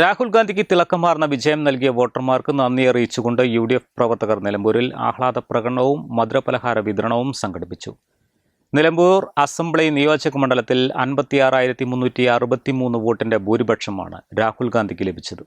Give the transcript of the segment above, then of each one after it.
രാഹുൽ ഗാന്ധിക്ക് തിളക്കമാർന്ന വിജയം നൽകിയ വോട്ടർമാർക്ക് നന്ദി അറിയിച്ചുകൊണ്ട് യു ഡി എഫ് പ്രവർത്തകർ നിലമ്പൂരിൽ ആഹ്ലാദ പ്രകടനവും മധുരപലഹാര വിതരണവും സംഘടിപ്പിച്ചു. നിലമ്പൂർ അസംബ്ലി നിയോജക മണ്ഡലത്തിൽ അൻപത്തിയാറായിരത്തി മുന്നൂറ്റി അറുപത്തി മൂന്ന് വോട്ടിന്റെ ഭൂരിപക്ഷമാണ് രാഹുൽ ഗാന്ധിക്ക് ലഭിച്ചത്.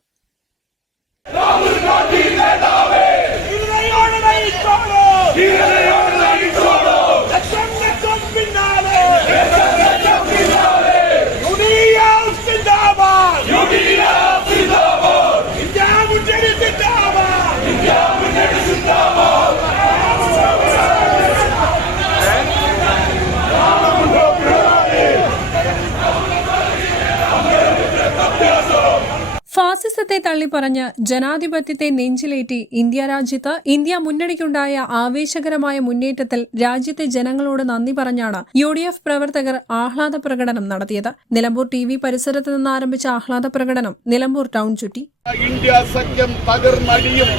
ഫാസിസത്തെ തള്ളിപ്പറഞ്ഞ് ജനാധിപത്യത്തെ നെഞ്ചിലേറ്റി ഇന്ത്യ രാജ്യത്ത് ഇന്ത്യ മുന്നണിക്കുണ്ടായ ആവേശകരമായ മുന്നേറ്റത്തിൽ രാജ്യത്തെ ജനങ്ങളോട് നന്ദി പറഞ്ഞാണ് യു ഡി എഫ് പ്രവർത്തകർ ആഹ്ലാദ പ്രകടനം നടത്തിയത്. നിലമ്പൂർ ടി വി പരിസരത്ത് നിന്ന് ആരംഭിച്ച ആഹ്ലാദ പ്രകടനം നിലമ്പൂർ ടൗൺ ചുറ്റി. ഇന്ത്യ സഖ്യം തകർന്നടിയും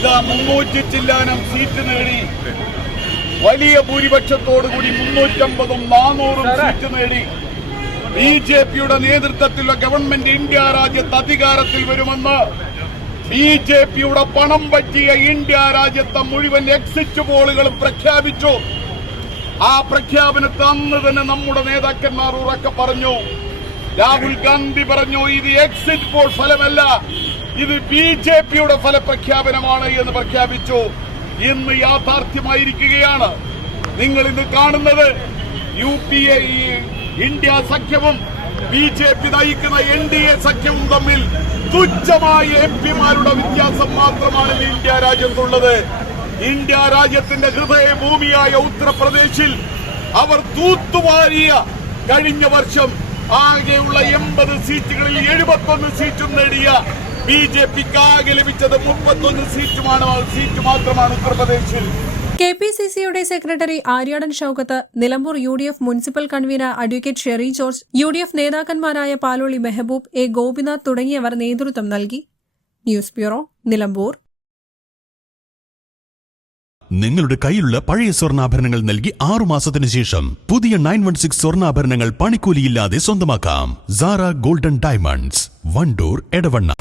ഇതാ മുന്നൂറ്റി ചില്ലാനം സീറ്റ് നേടി. വലിയ ഭൂരിപക്ഷത്തോടുകൂടി മുന്നൂറ്റമ്പതും നാനൂറും സീറ്റ് നേടി. ബി ജെ പിയുടെ നേതൃത്വത്തിലുള്ള ഗവൺമെന്റ് ഇന്ത്യ രാജ്യത്ത് അധികാരത്തിൽ വരുമെന്ന് ബി ജെ പിയുടെ പണം പറ്റിയ ഇന്ത്യ രാജ്യത്തെ മുഴുവൻ എക്സിറ്റ് പോളുകളും പ്രഖ്യാപിച്ചു. ആ പ്രഖ്യാപനത്തെ അന്ന് തന്നെ നമ്മുടെ നേതാക്കന്മാർ ഉറക്കെ പറഞ്ഞു. രാഹുൽ ഗാന്ധി പറഞ്ഞു ഇത് എക്സിറ്റ് പോൾ ഫലമല്ല. ഇത് ബി ജെ പിയുടെ ഫലപ്രഖ്യാപനമാണ് എന്ന് പ്രഖ്യാപിച്ചു. ഇന്ന് യാഥാർത്ഥ്യമായിരിക്കുകയാണ്. നിങ്ങൾ ഇന്ന് കാണുന്നത് യു പി എ ഇന്ത്യ സഖ്യവും ബി ജെ പി നയിക്കുന്ന എൻ ഡി എ സഖ്യവും തമ്മിൽ തുച്ഛമായ എം പിമാരുടെ വ്യത്യാസം മാത്രമാണ് ഇന്ത്യ രാജ്യത്തുള്ളത്. ഇന്ത്യ രാജ്യത്തിന്റെ ഹൃദയഭൂമിയായ ഉത്തർപ്രദേശിൽ അവർ തൂത്തുവാരിയ കഴിഞ്ഞ വർഷം ആകെയുള്ള എൺപത് സീറ്റുകളിൽ എഴുപത്തൊന്ന് സീറ്റും നേടിയ ബി ജെ പിക്ക് ആകെ ലഭിച്ചത് മുപ്പത്തൊന്ന് സീറ്റുമാണ്. സീറ്റ് മാത്രമാണ് ഉത്തർപ്രദേശിൽ. കെ പി സി സിയുടെ secretary Aryadan Shoukath Nilambur U D F municipal convener advocate Sherry George U D F നേതാക്കന്മാരായ Paloli Mehboob A Gopinath തുടങ്ങിയവർ നേതൃത്വം നൽകി. News bureau Nilambur. നിങ്ങളുടെ കയ്യിലുള്ള പഴയ സ്വർണാഭരണങ്ങൾ നൽകി ആറു മാസത്തിന് ശേഷം പുതിയ നയൻ വൺ സിക്സ് സ്വർണാഭരണങ്ങൾ പണിക്കൂലിയില്ലാതെ സ്വന്തമാക്കാം. Sara golden diamonds Wandoor Edavanna.